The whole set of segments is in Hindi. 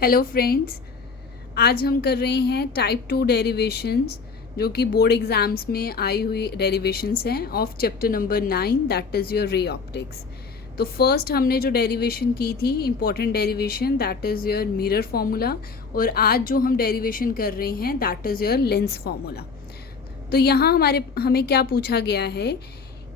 हेलो फ्रेंड्स, आज हम कर रहे हैं टाइप 2 डेरिवेशंस जो कि बोर्ड एग्जाम्स में आई हुई डेरिवेशंस हैं of chapter number 9 that is your ray optics. तो फर्स्ट हमने जो डेरिवेशन की थी important derivation that is your mirror formula, और आज जो हम डेरिवेशन कर रहे हैं that is your lens formula. तो यहाँ हमें क्या पूछा गया है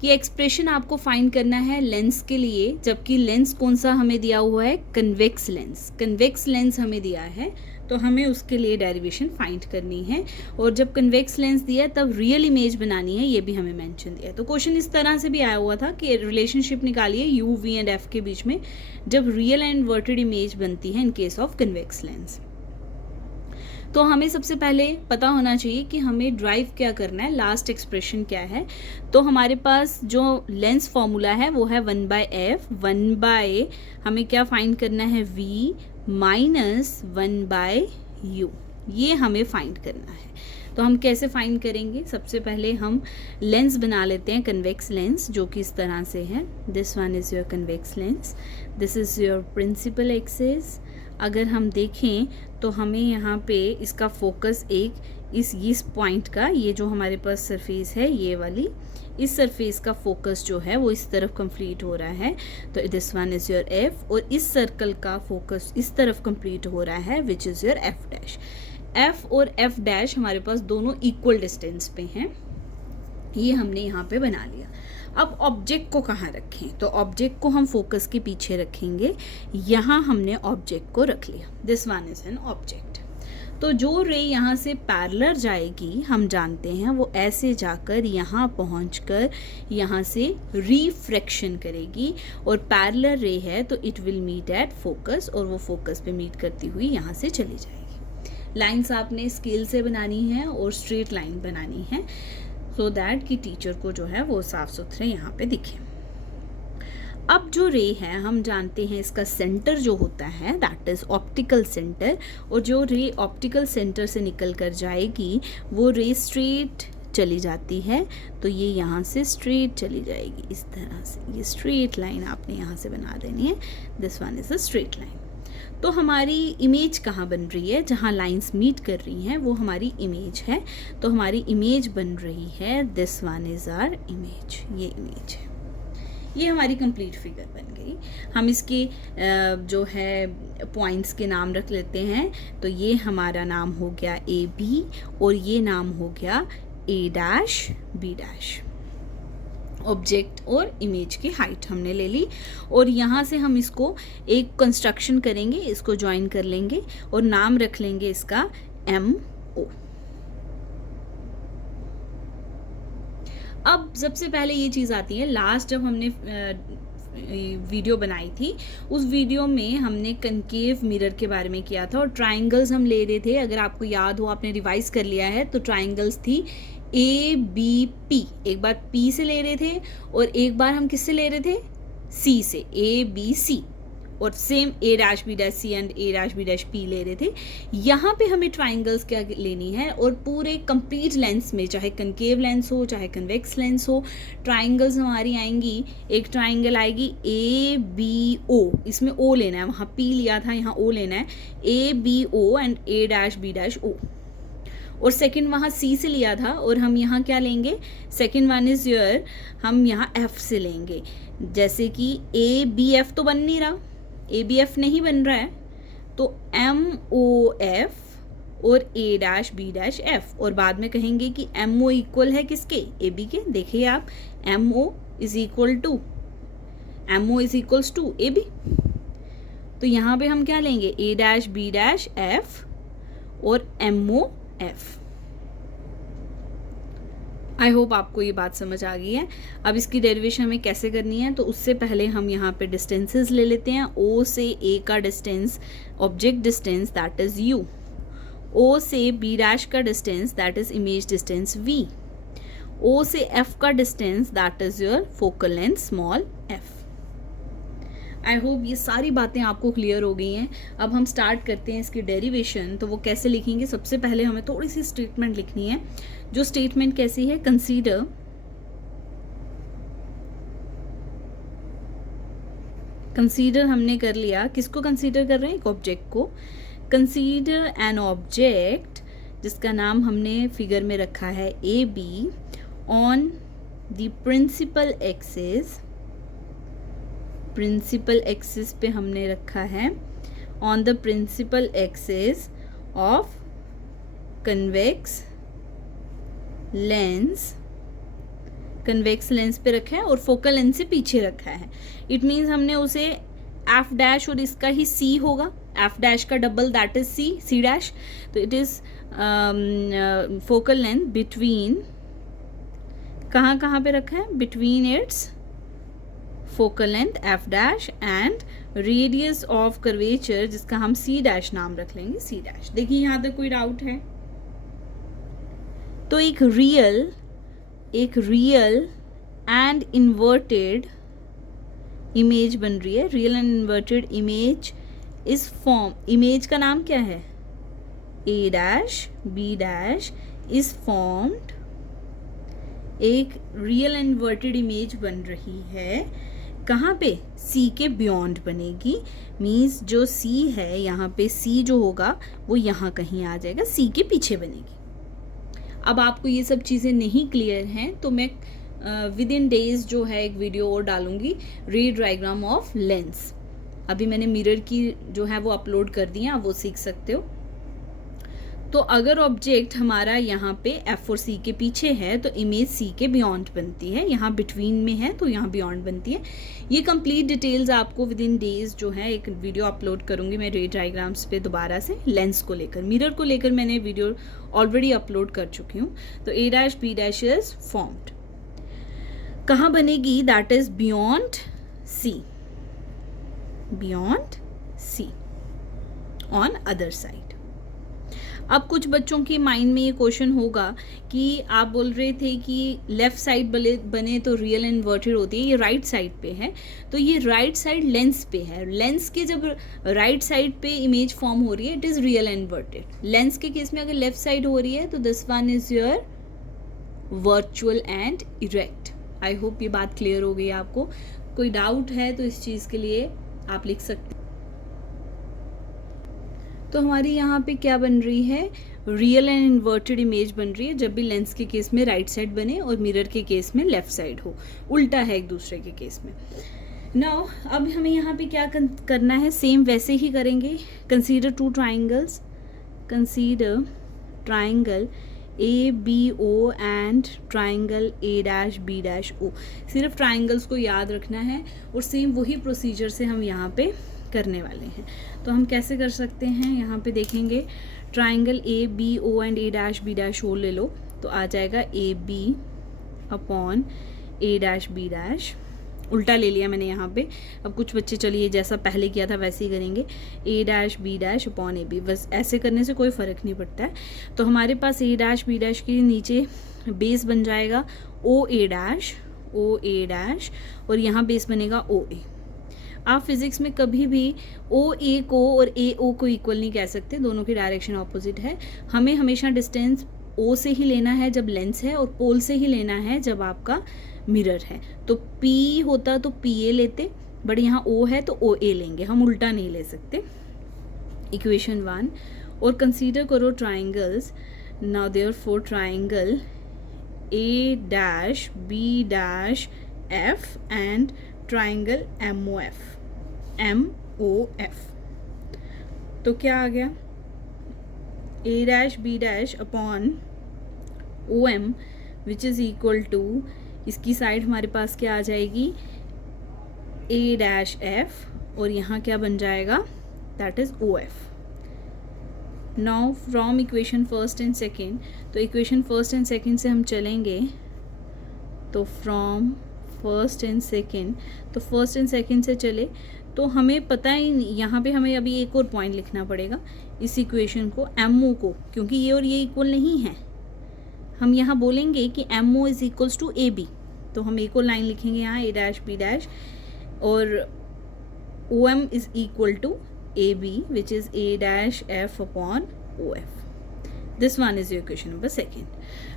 कि एक्सप्रेशन आपको फाइंड करना है लेंस के लिए, जबकि लेंस कौन सा हमें दिया हुआ है, कन्वेक्स लेंस। कन्वेक्स लेंस हमें दिया है तो हमें उसके लिए डेरिवेशन फाइंड करनी है, और जब कन्वेक्स लेंस दिया है तब रियल इमेज बनानी है, ये भी हमें मेंशन दिया है। तो क्वेश्चन इस तरह से भी आया हुआ था कि रिलेशनशिप निकालिए यू वी एंड एफ के बीच में जब रियल एंड इन्वर्टेड इमेज बनती है in case of convex lens. तो हमें सबसे पहले पता होना चाहिए कि हमें ड्राइव क्या करना है, लास्ट एक्सप्रेशन क्या है। तो हमारे पास जो लेंस फॉर्मूला है वो है 1/f, 1/ हमें क्या फाइंड करना है, v माइनस 1/u, ये हमें फाइंड करना है। तो हम कैसे फाइंड करेंगे, सबसे पहले हम लेंस बना लेते हैं, कन्वेक्स लेंस, जो कि इस तरह से है। This one is your convex lens, this is your principal axis. अगर हम देखें तो हमें यहाँ पे इसका फोकस इस पॉइंट का, ये जो हमारे पास सरफेस है ये वाली, इस सरफेस का फोकस जो है वो इस तरफ कंप्लीट हो रहा है। तो this one is your F, और इस सर्कल का फोकस इस तरफ कंप्लीट हो रहा है which is your F dash. F और एफ डैश हमारे पास दोनों इक्वल डिस्टेंस पे हैं, ये हमने यहाँ पे बना लिया। अब ऑब्जेक्ट को कहाँ रखें, तो ऑब्जेक्ट को हम फोकस के पीछे रखेंगे। यहाँ हमने ऑब्जेक्ट को रख लिया, this one is an object. तो जो रे यहाँ से पैरेलल जाएगी हम जानते हैं वो ऐसे जाकर यहाँ पहुँचकर यहाँ से रिफ्रैक्शन करेगी, और पैरेलल रे है तो it will meet at focus, और वो फोकस पे मीट करती हुई यहाँ से चली जाएगी। लाइन्स आपने स्केल से बनानी है और स्ट्रेट लाइन बनानी है, सो दैट कि टीचर को जो है वो साफ सुथरे यहाँ पे दिखे। अब जो रे है हम जानते हैं इसका सेंटर जो होता है दैट इज ऑप्टिकल सेंटर, और जो रे ऑप्टिकल सेंटर से निकल कर जाएगी वो रे स्ट्रेट चली जाती है। तो ये यहाँ से स्ट्रेट चली जाएगी इस तरह से, ये स्ट्रेट लाइन आपने यहाँ से बना देनी है, this one is a straight line. तो हमारी इमेज कहाँ बन रही है, जहाँ लाइंस मीट कर रही हैं वो हमारी इमेज है। तो हमारी इमेज बन रही है, this one is our image, ये इमेज है, ये हमारी कंप्लीट फिगर बन गई। हम इसके जो है पॉइंट्स के नाम रख लेते हैं। तो ये हमारा नाम हो गया ए बी, और ये नाम हो गया A dash B dash. Object और इमेज की हाइट हमने ले ली, और यहाँ से हम इसको एक कंस्ट्रक्शन करेंगे, इसको ज्वाइन कर लेंगे और नाम रख लेंगे इसका MO। अब सबसे पहले ये चीज़ आती है, लास्ट जब हमने वीडियो बनाई थी उस वीडियो में हमने कनकेव मिरर के बारे में किया था, और ट्राइंगल्स हम ले रहे थे। अगर आपको याद हो, आपने रिवाइज कर लिया है, तो ट्राइंगल्स थी ABP, एक बार P से ले रहे थे और एक बार हम किससे ले रहे थे, C से, ABC, और same A dash B dash C and A dash B dash P ले रहे थे। यहाँ पे हमें ट्राइंगल्स क्या लेनी है, और पूरे कंप्लीट लेंस में, चाहे कनकेव लेंस हो चाहे कन्वेक्स लेंस हो, ट्राइंगल्स हमारी आएंगी। एक ट्राइंगल आएगी ABO, इसमें O लेना है, वहाँ P लिया था यहाँ O लेना है, ABO and A dash B dash O। और सेकंड वहाँ C से लिया था, और हम यहाँ क्या लेंगे, सेकंड वन इज योर, हम यहाँ F से लेंगे। जैसे कि ABF तो बन नहीं रहा, ABF नहीं बन रहा है, तो MOF और A dash B dash F, और बाद में कहेंगे कि MO इक्वल है किसके, AB के। देखिए आप, MO is equal to AB। तो यहाँ पे हम क्या लेंगे, A dash B dash F और MOF। आई होप आपको ये बात समझ आ गई है। अब इसकी डेरिवेशन हमें कैसे करनी है, तो उससे पहले हम यहाँ पे डिस्टेंसेस ले लेते हैं। O से A का distance, object distance that is U। O से B डैश का distance that is image distance V। O से F का distance that is your focal length small f। I hope ये सारी बातें आपको क्लियर हो गई हैं। अब हम स्टार्ट करते हैं इसकी डेरिवेशन। तो वो कैसे लिखेंगे, सबसे पहले हमें थोड़ी सी स्टेटमेंट लिखनी है। जो स्टेटमेंट कैसी है, कंसीडर हमने कर लिया। किसको कंसीडर कर रहे हैं, एक ऑब्जेक्ट को। कंसीडर एन ऑब्जेक्ट जिसका नाम हमने फिगर में रखा है A B on the principal axis पे हमने रखा है on the principal axis of convex lens पे रखा है और फोकल लेंथ से पीछे रखा है. इट मीन्स हमने उसे एफ डैश और इसका ही सी होगा, एफ डैश का double that is C dash. तो it is focal length between, कहाँ पे रखा है, between its focal length F dash and radius of curvature जिसका हम सी डैश नाम रख लेंगे, सी डैश. देखिए यहाँ तक कोई डाउट है? तो एक रियल एंड इन्वर्टेड इमेज बन रही है. Real and inverted image is form, image का नाम क्या है, A dash B dash is formed. एक रियल एंड इन्वर्टेड इमेज बन रही है, कहाँ पे, सी के बियॉन्ड बनेगी. मीन्स जो सी है यहाँ पे, सी जो होगा वो यहाँ कहीं आ जाएगा, सी के पीछे बनेगी. अब आपको ये सब चीज़ें नहीं क्लियर हैं तो मैं विद इन डेज जो है एक वीडियो और डालूंगी, रे डायग्राम ऑफ लेंस. अभी मैंने मिरर की जो है वो अपलोड कर दी है, आप वो सीख सकते हो. तो अगर ऑब्जेक्ट हमारा यहाँ पे एफ और सी के पीछे है तो इमेज सी के बियॉन्ड बनती है, यहाँ बिटवीन में है तो यहाँ बियॉन्ड बनती है. ये कंप्लीट डिटेल्स आपको विद इन डेज जो है एक वीडियो अपलोड करूँगी मैं रे डायग्राम्स पे दोबारा से. लेंस को लेकर, मिरर को लेकर मैंने वीडियो ऑलरेडी अपलोड कर चुकी हूँ. तो A dash B dash is formed, कहाँ बनेगी, that is beyond C on other side. अब कुछ बच्चों के माइंड में ये क्वेश्चन होगा कि आप बोल रहे थे कि लेफ्ट साइड बने तो रियल एंड इन्वर्टेड होती है, ये राइट साइड पे है. तो ये राइट साइड लेंस पे है, लेंस के जब राइट साइड पे इमेज फॉर्म हो रही है it is real and inverted. Lens के केस में अगर लेफ्ट साइड हो रही है तो this one is your virtual and erect. I hope ये बात क्लियर हो गई आपको. कोई डाउट है तो इस चीज़ के लिए आप लिख सकते हैं. तो हमारी यहाँ पे क्या बन रही है, रियल एंड इन्वर्टेड इमेज बन रही है जब भी लेंस के केस में राइट साइड बने और मिरर के केस में लेफ्ट साइड हो, उल्टा है एक दूसरे के केस में. नाउ अब हमें यहाँ पे क्या करना है, सेम वैसे ही करेंगे. Consider two triangles, consider triangle A B O and triangle A dash B dash O. सिर्फ ट्राइंगल्स को याद रखना है और सेम वही प्रोसीजर से हम यहाँ पे करने वाले हैं. तो हम कैसे कर सकते हैं, यहाँ पे देखेंगे triangle A B O and A dash B dash O ले लो तो आ जाएगा A B upon A dash B dash. उल्टा ले लिया मैंने यहाँ पे. अब कुछ बच्चे चलिए जैसा पहले किया था वैसे ही करेंगे, A dash B dash upon A B. बस ऐसे करने से कोई फ़र्क नहीं पड़ता है. तो हमारे पास ए डैश बी डैश के नीचे बेस बन जाएगा ओ ए डैश और यहाँ बेस बनेगा ओ ए. आप फिज़िक्स में कभी भी ओ ए को और ए ओ को इक्वल नहीं कह सकते, दोनों की डायरेक्शन ऑपोजिट है. हमें हमेशा डिस्टेंस ओ से ही लेना है जब लेंस है और पोल से ही लेना है जब आपका मिरर है. तो पी होता तो पी ए लेते, बट यहाँ ओ है तो ओ ए लेंगे, हम उल्टा नहीं ले सकते. इक्वेशन 1. और कंसीडर करो triangles. Now therefore triangle A dash B dash F and triangle M O F. तो क्या आ गया, A dash B dash upon O M which is equal to, इसकी साइड हमारे पास क्या आ जाएगी, ए डैश एफ और यहाँ क्या बन जाएगा, that is O F. Now from equation first and second, तो इक्वेशन फर्स्ट एंड सेकेंड से हम चलेंगे. तो फ्रॉम फर्स्ट एंड सेकेंड, तो फर्स्ट एंड सेकेंड से चले तो हमें पता ही नहीं, यहाँ पे हमें अभी एक और पॉइंट लिखना पड़ेगा इस इक्वेशन को, एम ओ को, क्योंकि ये और ये इक्वल नहीं है. हम यहाँ बोलेंगे कि M O is equals to A B, तो हम एक और लाइन लिखेंगे यहाँ ए डैश बी डैश और O M is equal to A B which is A dash F upon O F. This one is your equation number second.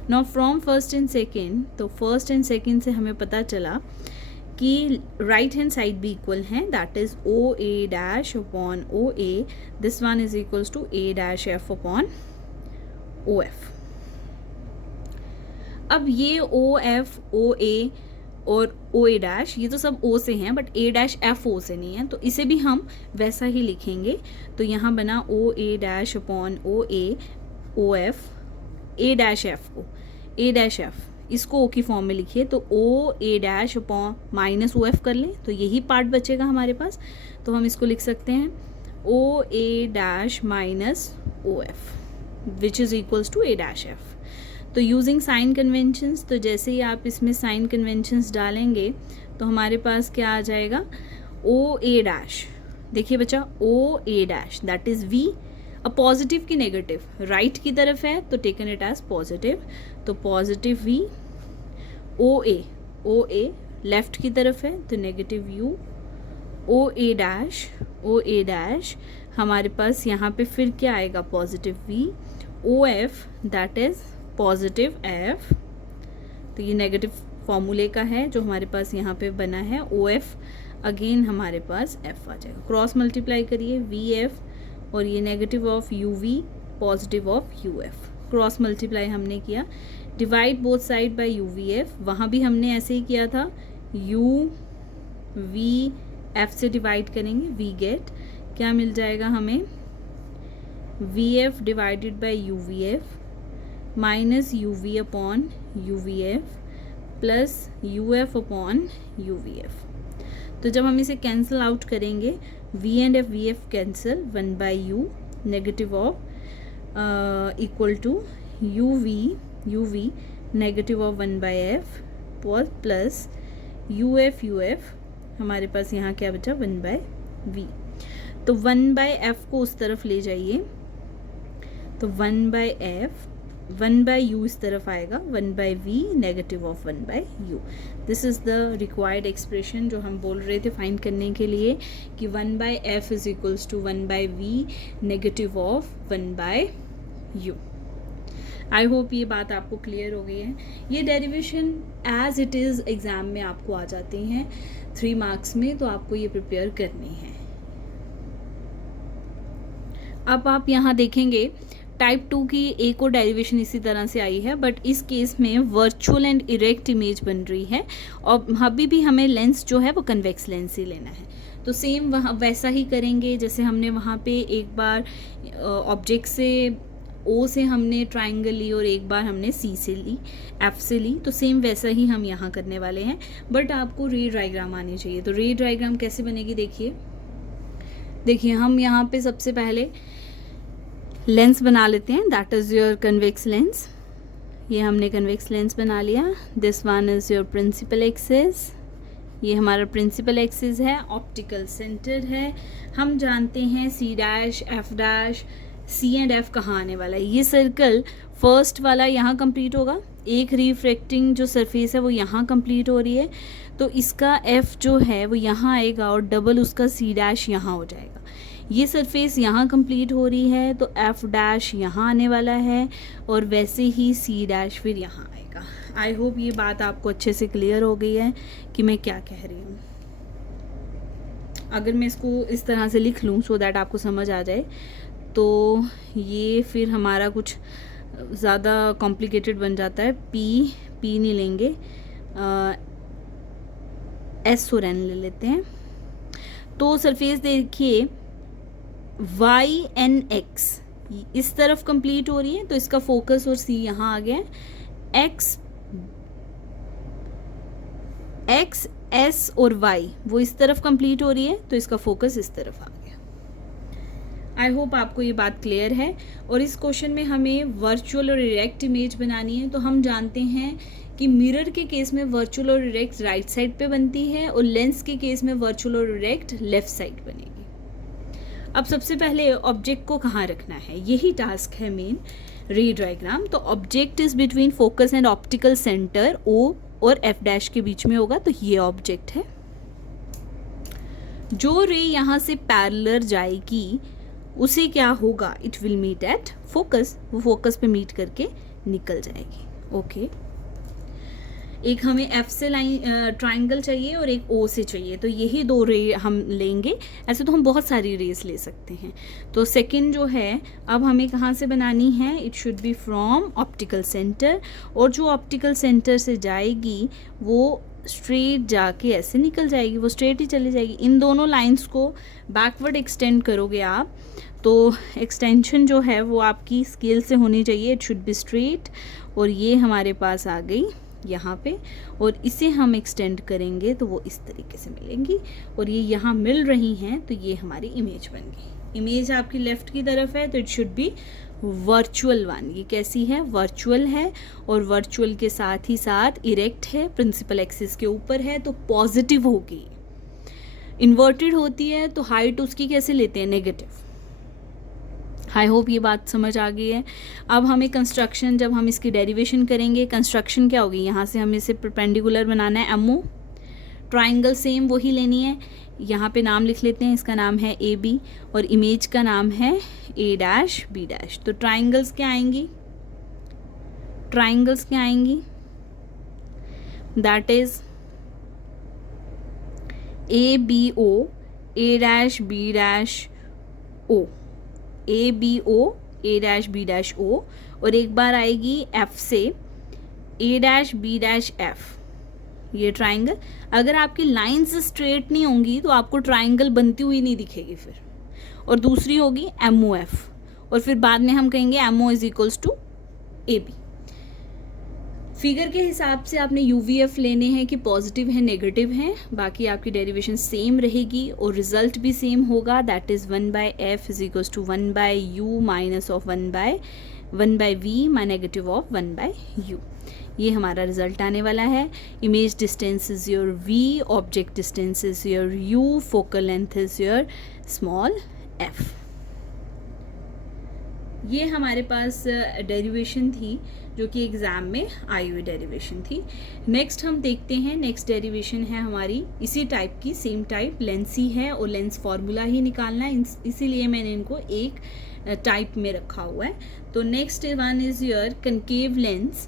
Now from first and second, तो फर्स्ट एंड सेकेंड से हमें पता चला कि राइट हैंड साइड भी इक्वल हैं, that is O A dash upon O A, this one is equals to A dash F upon O F. अब ये ओ एफ ओ ए और ओ ए डैश ये तो सब ओ से हैं, but A dash F O से नहीं है, तो इसे भी हम वैसा ही लिखेंगे। तो यहाँ बना O A dash upon O A O F A dash F O, A dash F इसको ओ की फॉर्म में लिखिए, तो O A dash upon minus O F कर लें तो यही पार्ट बचेगा हमारे पास। तो हम इसको लिख सकते हैं O A dash minus O F which is equals to A dash F. तो यूजिंग साइन कन्वेंशंस, तो जैसे ही आप इसमें साइन कन्वेंशंस डालेंगे तो हमारे पास क्या आ जाएगा, ओ ए डैश, देखिए बच्चा O A dash that is V, अब पॉजिटिव की नेगेटिव, राइट की तरफ है तो टेकन इट एज पॉजिटिव, तो positive V, O A left की तरफ है तो negative U, O A dash हमारे पास यहाँ पे फिर क्या आएगा, positive V, O F that is positive F, तो ये नेगेटिव फॉर्मूले का है जो हमारे पास यहाँ पे बना है, ओ एफ अगेन हमारे पास एफ आ जाएगा, क्रॉस मल्टीप्लाई करिए वी एफ और ये negative of U V positive of U F, cross multiply हमने किया, divide both side by U V F, वहाँ भी हमने ऐसे ही किया था, यू वी एफ से डिवाइड करेंगे, वी गेट क्या मिल जाएगा हमें, V F divided by U V F minus U V upon U V F plus U F upon U V F. तो जब हम इसे कैंसिल आउट करेंगे v and F, V F cancel, 1 by U negative of equal to U V negative of 1 by F plus U F हमारे पास यहाँ क्या बचा 1 बाई वी, तो 1 बाई एफ को उस तरफ ले जाइए तो 1 बाई एफ 1 बाई यू इस तरफ आएगा, 1 by V negative of 1 by U, this is the required expression जो हम बोल रहे थे फाइंड करने के लिए कि 1 by F is equals to 1 by V negative of 1 by U. I hope ये बात आपको क्लियर हो गई है। ये derivation as it is exam में आपको आ जाती हैं 3 मार्क्स में, तो आपको ये प्रिपेयर करनी है। अब आप यहाँ देखेंगे टाइप 2 की एक और डेरिवेशन इसी तरह से आई है, बट इस केस में वर्चुअल एंड इरेक्ट इमेज बन रही है और अभी भी हमें लेंस जो है वो कन्वेक्स लेंस ही लेना है। तो सेम वहाँ वैसा ही करेंगे जैसे हमने वहाँ पे एक बार ऑब्जेक्ट से ओ से हमने ट्राइंगल ली और एक बार हमने सी से ली, एफ से ली, तो सेम वैसा ही हम यहाँ करने वाले हैं, बट आपको रे डायग्राम आनी चाहिए। तो रे डायग्राम कैसे बनेगी देखिए हम यहाँ पे सबसे पहले लेंस बना लेते हैं, that is your convex lens. ये हमने कन्वेक्स लेंस बना लिया, this one is your principal axis, ये हमारा प्रिंसिपल एक्सिस है, ऑप्टिकल सेंटर है। हम जानते हैं C dash F dash C and F कहाँ आने वाला है। ये सर्कल फर्स्ट वाला यहाँ कंप्लीट होगा, एक रिफ्रैक्टिंग जो सरफेस है वो यहाँ कंप्लीट हो रही है, तो इसका एफ जो है वो यहाँ आएगा और डबल उसका सी डैश यहाँ हो जाएगा। ये सरफेस यहाँ कंप्लीट हो रही है तो एफ डैश यहाँ आने वाला है और वैसे ही सी डैश फिर यहाँ आएगा। आई होप ये बात आपको अच्छे से क्लियर हो गई है कि मैं क्या कह रही हूँ। अगर मैं इसको इस तरह से लिख लूँ सो दैट आपको समझ आ जाए, तो ये फिर हमारा कुछ ज़्यादा कॉम्प्लिकेटेड बन जाता है। पी नहीं लेंगे, एस और एन ले लेते हैं। तो सरफेस देखिए वाई एन एक्स इस तरफ कंप्लीट हो रही है तो इसका फोकस और सी यहाँ आ गया है। एक्स एस और वाई वो इस तरफ कंप्लीट हो रही है तो इसका फोकस इस तरफ आ गया। आई होप आपको ये बात क्लियर है। और इस क्वेश्चन में हमें वर्चुअल और इरेक्ट इमेज बनानी है। तो हम जानते हैं कि मिरर के केस में वर्चुअल और इरेक्ट राइट साइड पे बनती है और लेंस के केस में वर्चुअल और इरेक्ट लेफ्ट साइड बनेगी। अब सबसे पहले ऑब्जेक्ट को कहाँ रखना है, यही टास्क है मेन रे डायग्राम। तो object is between focus and optical centre O और एफ डैश के बीच में होगा, तो ये ऑब्जेक्ट है। जो रे यहाँ से पैरेलल जाएगी उसे क्या होगा, it will meet at focus, वो फोकस पे मीट करके निकल जाएगी। ओके एक हमें एफ से लाइन ट्राइंगल चाहिए और एक ओ से चाहिए, तो यही 2 रे हम लेंगे। ऐसे तो हम बहुत सारी रेस ले सकते हैं। तो सेकंड जो है अब हमें कहाँ से बनानी है, it should B from optical centre, और जो ऑप्टिकल सेंटर से जाएगी वो स्ट्रेट जाके ऐसे निकल जाएगी, वो स्ट्रेट ही चली जाएगी। इन दोनों लाइंस को बैकवर्ड एक्सटेंड करोगे आप, तो एक्सटेंशन जो है वो आपकी स्केल से होनी चाहिए, इट शुड बी स्ट्रेट। और ये हमारे पास आ गई यहाँ पे, और इसे हम एक्सटेंड करेंगे तो वो इस तरीके से मिलेंगी, और ये यहाँ मिल रही हैं, तो ये हमारी इमेज बन गई। इमेज आपकी लेफ़्ट की तरफ है तो it should B virtual one. ये कैसी है, वर्चुअल है, और वर्चुअल के साथ ही साथ इरेक्ट है, प्रिंसिपल एक्सिस के ऊपर है, तो पॉजिटिव होगी। इन्वर्टेड होती है तो हाइट उसकी कैसे लेते हैं, नेगेटिव। आई होप ये बात समझ आ गई है। अब हमें कंस्ट्रक्शन, जब हम इसकी डेरिवेशन करेंगे, कंस्ट्रक्शन क्या होगी, यहाँ से हमें इसे परपेंडिकुलर बनाना है, एमओ। ट्राइंगल सेम वही लेनी है, यहाँ पे नाम लिख लेते हैं, इसका नाम है ए बी, और इमेज का नाम है ए डैश बी डैश। तो ट्राइंगल्स क्या आएंगी, ट्राइंगल्स क्या आएंगी, that is A B O, A dash B dash O, A B O, A dash B dash O, और एक बार आएगी एफ से A dash B dash F, ये ट्राइंगल। अगर आपकी लाइंस स्ट्रेट नहीं होंगी तो आपको ट्राइंगल बनती हुई नहीं दिखेगी फिर। और दूसरी होगी एम ओ एफ, और फिर बाद में हम कहेंगे M O is equals to A B. Figure के हिसाब से आपने UVF लेने हैं कि पॉजिटिव है नेगेटिव है, बाकी आपकी डेरिवेशन सेम रहेगी और रिजल्ट भी सेम होगा, that is 1/f is equals to 1/u minus of 1/v my negative of 1/u। ये हमारा रिजल्ट आने वाला है। Image distance is your v, object distance is your u, focal length is your small f। ये हमारे पास डेरिवेशन थी जो कि एग्ज़ाम में आई हुई डेरिवेशन थी। नेक्स्ट हम देखते हैं, नेक्स्ट डेरिवेशन है हमारी इसी टाइप की, सेम टाइप, लेंस ही है और लेंस फार्मूला ही निकालना है, इसीलिए मैंने इनको एक टाइप में रखा हुआ है। तो next one is your concave lens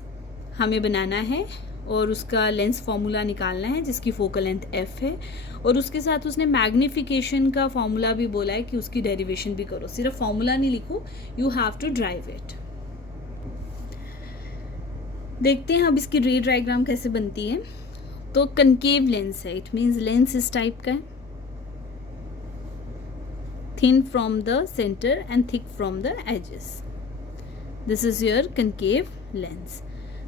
हमें बनाना है, और उसका लेंस फार्मूला निकालना है जिसकी फोकल लेंथ f है, और उसके साथ उसने मैग्नीफिकेशन का फार्मूला भी बोला है कि उसकी डेरिवेशन भी करो, सिर्फ फार्मूला नहीं लिखो, you have to derive it. देखते हैं अब इसकी रे डायग्राम कैसे बनती है। तो कनकेव लेंस है, इट मीन्स लेंस इस टाइप का है, thin from the centre and thick from the edges. This is your concave lens.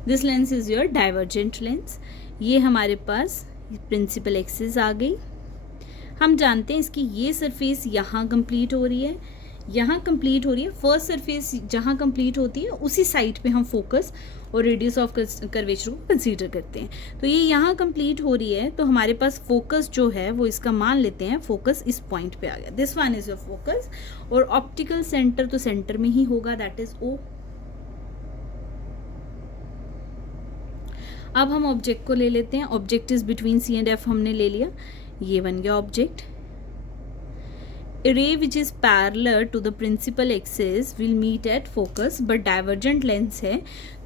This lens is your divergent lens. ये हमारे पास प्रिंसिपल एक्सिस आ गई। हम जानते हैं इसकी ये सरफेस यहाँ कंप्लीट हो रही है, यहाँ कंप्लीट हो रही है। फर्स्ट सरफेस जहाँ कंप्लीट होती है उसी साइड पे हम फोकस और रेडियस ऑफ कर्वेचर को कंसीडर करते हैं। तो ये यहाँ कंप्लीट हो रही है, तो हमारे पास फोकस जो है वो इसका मान लेते हैं, फोकस इस पॉइंट पे आ गया, this one is your focus. और ऑप्टिकल सेंटर तो सेंटर में ही होगा, दैट इज ओ। अब हम ऑब्जेक्ट को ले लेते हैं, object is between C and F हमने ले लिया, ये बन गया object. A ray which is parallel to the principal axis will meet at focus, but divergent lens है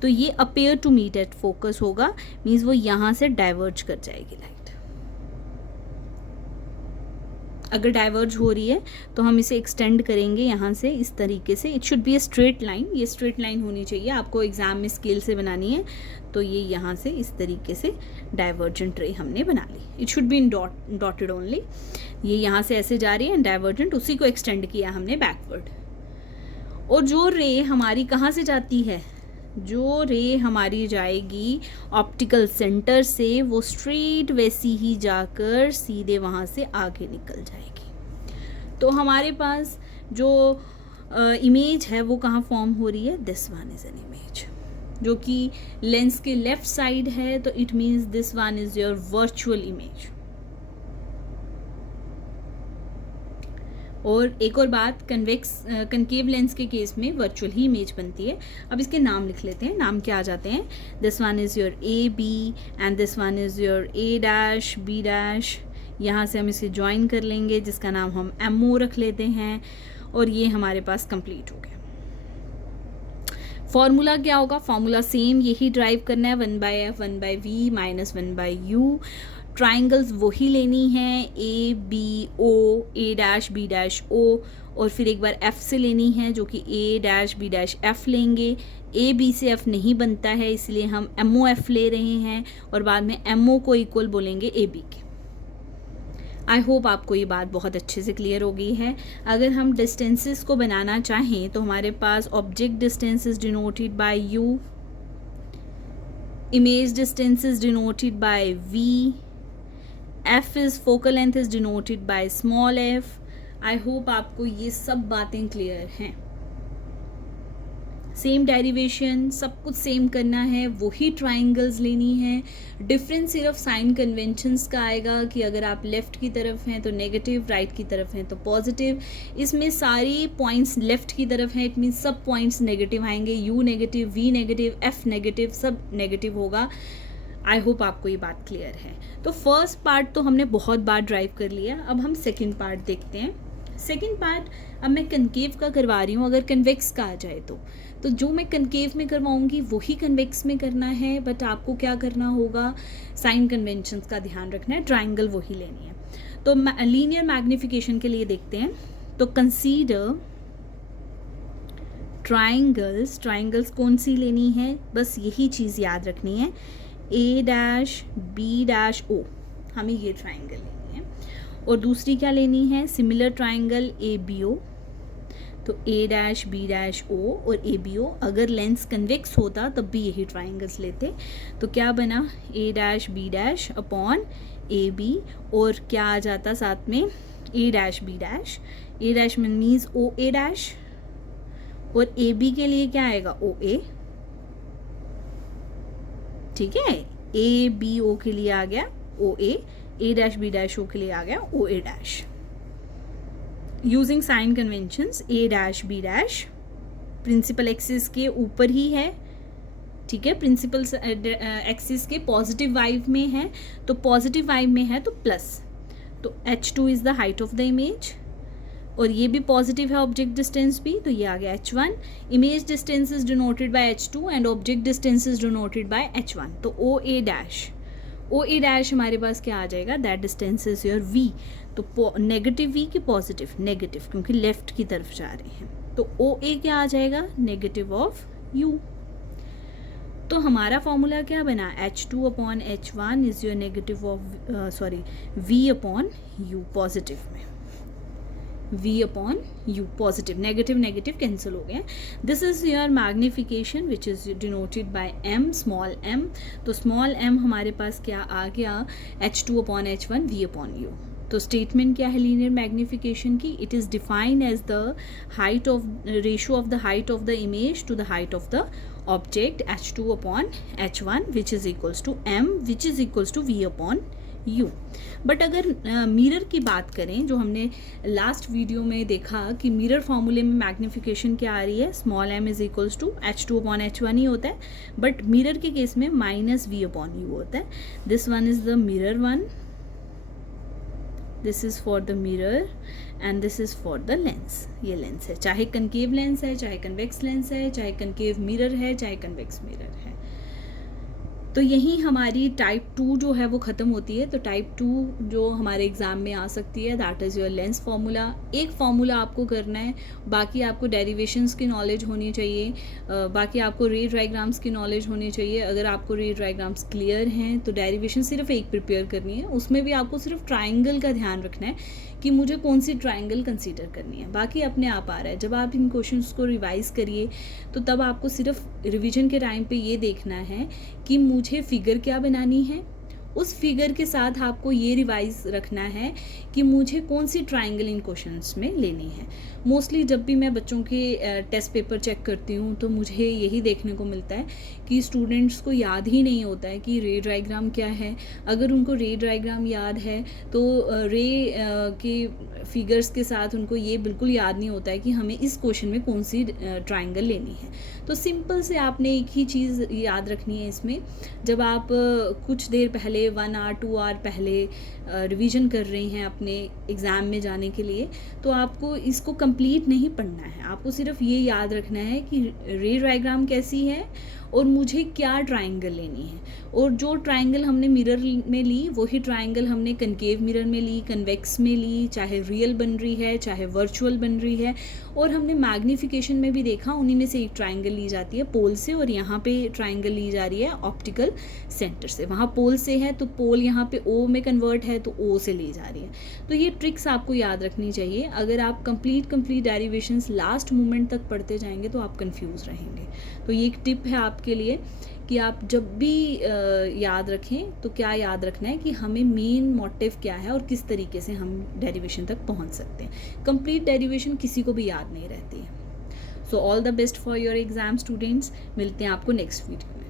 तो ये appear to meet at focus होगा, means वो यहाँ से diverge कर जाएगी लाइट। अगर डाइवर्ज हो रही है तो हम इसे एक्सटेंड करेंगे यहाँ से इस तरीके से, it should B a straight line, ये स्ट्रेट लाइन होनी चाहिए, आपको एग्जाम में स्केल से बनानी है। तो ये यहाँ से इस तरीके से डाइवर्जेंट रे हमने बना ली, it should be in dotted only. ये यहाँ से ऐसे जा रही है डाइवर्जेंट, उसी को एक्सटेंड किया हमने बैकवर्ड। और जो रे हमारी कहाँ से जाती है, जो रे हमारी जाएगी ऑप्टिकल सेंटर से, वो स्ट्रेट वैसी ही जाकर सीधे वहाँ से आगे निकल जाएगी। तो हमारे पास जो इमेज है वो कहाँ फॉर्म हो रही है, this one is an image, जो कि लेंस के लेफ्ट साइड है, तो it means this one is your virtual image. और एक और बात, कनकेव लेंस के केस में वर्चुअल ही इमेज बनती है। अब इसके नाम लिख लेते हैं, नाम क्या आ जाते हैं, this one is your A B and this one is your A dash B dash. यहाँ से हम इसे ज्वाइन कर लेंगे जिसका नाम हम एम ओ रख लेते हैं, और ये हमारे पास कंप्लीट हो गया। फॉर्मूला क्या होगा, फॉर्मूला सेम यही ड्राइव करना है, 1/f 1/v minus 1/u। Triangles वही लेनी है, A B O, A dash B dash O, और फिर एक बार f से लेनी है जो कि ए डैश बी डैश f लेंगे। ए बी से f नहीं बनता है इसलिए हम एम ओ एफ ले रहे हैं और बाद में एम ओ को इक्वल बोलेंगे ए बी के। आई होप आपको ये बात बहुत अच्छे से क्लियर हो गई है। अगर हम डिस्टेंसेस को बनाना चाहें तो हमारे पास object distance is denoted by U, image distance is denoted by V, F is focal length is denoted by small F. I hope आपको ये सब बातें क्लियर हैं। सेम डेरिवेशन, सब कुछ सेम करना है, वही ट्राइंगल्स लेनी है। डिफरेंस सिर्फ साइन कन्वेंशंस का आएगा कि अगर आप लेफ़्ट की तरफ हैं तो नेगेटिव, राइट की तरफ हैं तो पॉजिटिव। इसमें सारी पॉइंट्स लेफ़्ट की तरफ हैं, इट मीन्स सब पॉइंट्स नेगेटिव आएंगे, U negative, V negative, F negative, सब नेगेटिव होगा। आई होप आपको ये बात क्लियर है। तो फर्स्ट पार्ट तो हमने बहुत बार ड्राइव कर लिया, अब हम सेकेंड पार्ट देखते हैं। सेकेंड पार्ट अब मैं कनकेव का करवा रही हूँ, अगर कन्वेक्स का आ जाए तो जो मैं कनकेव में करवाऊँगी वही कन्वेक्स में करना है, बट आपको क्या करना होगा, साइन कन्वेंशंस का ध्यान रखना है, ट्राइंगल वही लेनी है। तो लीनियर मैग्निफिकेशन के लिए देखते हैं। तो कंसीडर ट्राइंगल्स, ट्राइंगल्स कौन सी लेनी है, बस यही चीज़ याद रखनी है, ए डैश बी डैश ओ, हमें ये ट्राइंगल लेनी है। और दूसरी क्या लेनी है, similar triangle A B O. तो A dash B dash O और ए बी ओ, अगर लेंस कन्वेक्स होता तब भी यही ट्राइंगल्स लेते। तो क्या बना, A dash B dash upon A B, और क्या आ जाता साथ में, A dash B dash. A dash means O A dash, और ए बी के लिए क्या आएगा, ओ ए। ठीक है, ए बी ओ के लिए आ गया O A dash B dash O के लिए आ गया O A dash. Using sign conventions, A dash B dash principal axis के ऊपर ही है, ठीक है, प्रिंसिपल एक्सिस के पॉजिटिव वाइव में है, तो पॉजिटिव वाइव में है तो प्लस, तो h2 is the height of the image, और ये भी पॉजिटिव है ऑब्जेक्ट डिस्टेंस भी, तो ये आ गया h1। Image distance is denoted bye h2 and object distance is denoted bye h1। तो ओ ए डैश हमारे पास क्या आ जाएगा, that distance is your v। तो नेगेटिव v की पॉजिटिव, नेगेटिव क्योंकि लेफ्ट की तरफ जा रहे हैं, तो ओ ए क्या आ जाएगा, नेगेटिव ऑफ u। तो हमारा फॉर्मूला क्या बना, h2 upon h1 is your negative of v upon u, positive में v upon u, positive, negative negative cancel हो गए। This is your magnification which is denoted by m, small m। तो स्मॉल m हमारे पास क्या आ गया, h2 upon h1 v upon u। तो स्टेटमेंट क्या है लीनियर मैग्निफिकेशन की, it is defined as the height of ratio of the height of the image to the height of the object, h2 upon h1 which is equals to m which is equals to v upon u। But अगर मिरर की बात करें, जो हमने लास्ट वीडियो में देखा कि मिरर फॉर्मूले में मैग्निफिकेशन क्या आ रही है, small m is equals to h2 upon h1 ही होता है, बट मिरर के केस में माइनस v अपॉन u होता है। This one is the mirror one, this is for the mirror and this is for the lens. ये लेंस है, चाहे कनकेव लेंस है, चाहे कन्वेक्स लेंस है, चाहे कनकेव मिरर है, चाहे कन्वेक्स मिरर है। तो यही हमारी टाइप 2 जो है वो ख़त्म होती है। तो टाइप 2 जो हमारे एग्ज़ाम में आ सकती है, that is your lens formula. एक फार्मूला आपको करना है, बाकी आपको डेरिवेशंस की नॉलेज होनी चाहिए, बाकी आपको रे डायग्राम्स की नॉलेज होनी चाहिए। अगर आपको रे डायग्राम्स क्लियर हैं तो डेरिवेशन सिर्फ एक प्रिपेयर करनी है, उसमें भी आपको सिर्फ ट्राइंगल का ध्यान रखना है कि मुझे कौन सी ट्राइंगल कंसीडर करनी है, बाकी अपने आप आ रहा है। जब आप इन क्वेश्चंस को रिवाइज करिए तो तब आपको सिर्फ रिवीजन के टाइम पे ये देखना है कि मुझे फिगर क्या बनानी है, उस फिगर के साथ आपको ये रिवाइज रखना है कि मुझे कौन सी ट्राइंगल इन क्वेश्चंस में लेनी है। मोस्टली जब भी मैं बच्चों के टेस्ट पेपर चेक करती हूँ तो मुझे यही देखने को मिलता है कि स्टूडेंट्स को याद ही नहीं होता है कि रे डायग्राम क्या है। अगर उनको रे डायग्राम याद है तो रे के फिगर्स के साथ उनको ये बिल्कुल याद नहीं होता है कि हमें इस क्वेश्चन में कौन सी ट्राइंगल लेनी है। तो सिंपल से आपने एक ही चीज़ याद रखनी है इसमें, जब आप कुछ देर पहले पहले 1 आवर 2 आवर पहले रिवीजन कर रहे हैं अपने एग्ज़ाम में जाने के लिए, तो आपको इसको कंप्लीट नहीं पढ़ना है। आपको सिर्फ ये याद रखना है कि रे डायग्राम कैसी है और मुझे क्या ट्राइंगल लेनी है, और जो ट्राइंगल हमने मिरर में ली वही ट्राइंगल हमने कनकेव मिरर में ली, कन्वेक्स में ली, चाहे रियल बन रही है चाहे वर्चुअल बन रही है। और हमने मैग्नीफिकेशन में भी देखा, उन्हीं में से एक ट्राइंगल ली जाती है पोल से, और यहाँ पे ट्राइंगल ली जा रही है ऑप्टिकल सेंटर से। वहाँ पोल से है तो पोल यहाँ पे ओ में कन्वर्ट है तो ओ से ली जा रही है। तो ये ट्रिक्स आपको याद रखनी चाहिए। अगर आप कंप्लीट डेरिवेशंस लास्ट मोमेंट तक पढ़ते जाएंगे तो आप कंफ्यूज रहेंगे। तो ये एक टिप है आपके लिए कि आप जब भी याद रखें तो क्या याद रखना है कि हमें मेन मोटिव क्या है और किस तरीके से हम डेरिवेशन तक पहुंच सकते हैं। कंप्लीट डेरिवेशन किसी को भी याद नहीं रहती है। So all the best for your exam students. मिलते हैं आपको नेक्स्ट वीडियो में।